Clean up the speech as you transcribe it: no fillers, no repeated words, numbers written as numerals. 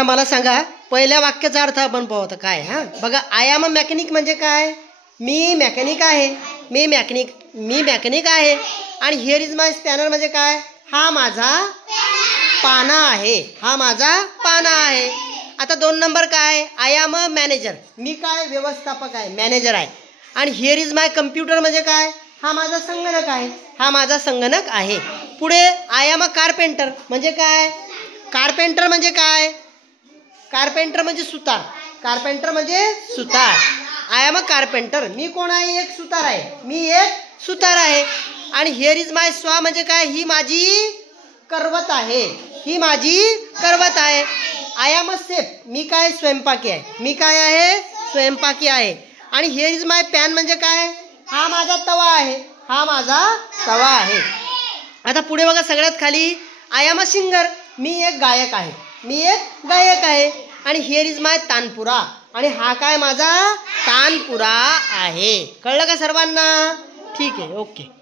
आता मला सांगा पहिल्या वाक्याचा अर्थ आपण पाहू आता काय. हा बघा, आय एम अ मेकॅनिक म्हणजे काय. मी मेकॅनिक आहे. मी मेकॅनिक आहे. आणि हिअर इज माय स्पॅनर म्हणजे काय. हा माझा पाना आहे. हा माझा पाना आहे. आता 2 नंबर काय. I am a manager. मी काय व्यवस्थापक आहे, मॅनेजर आहे. आणि हिअर इज माय कम्प्युटर म्हणजे काय. हा माझा संगणक आहे. हा माझा संगणक आहे. पुढे आय एम अ कारपेंटर म्हणजे काय. कारपेंटर म्हणजे काय. कारपेंटर म्हणजे सुतार. कारपेंटर म्हणजे सुतार. I am a carpenter. मी कोण आहे. एक सुतार आहे. मी एक सुतार आहे. आणि हिअर इज माय स्वा म्हणजे काय. ही माझी करवत आहे. ही माझी करवत आहे. I am a chef. मी काय स्वयंपाकी आहे. मी काय आहे स्वयंपाकी आहे. आणि हिअर इज माय पॅन म्हणजे काय. हा माझा तवा आहे. हा माझा तवा आहे. आता पुढे बघा सगळ्यात खाली आय एम अ सिंगर. मी एक गायक आहे. मी एक गायक आहे. आणि हिअर इज माय तानपुरा. आणि हा काय माझा तानपुरा आहे. कळलं का सर्वांना. ठीक आहे, ओके.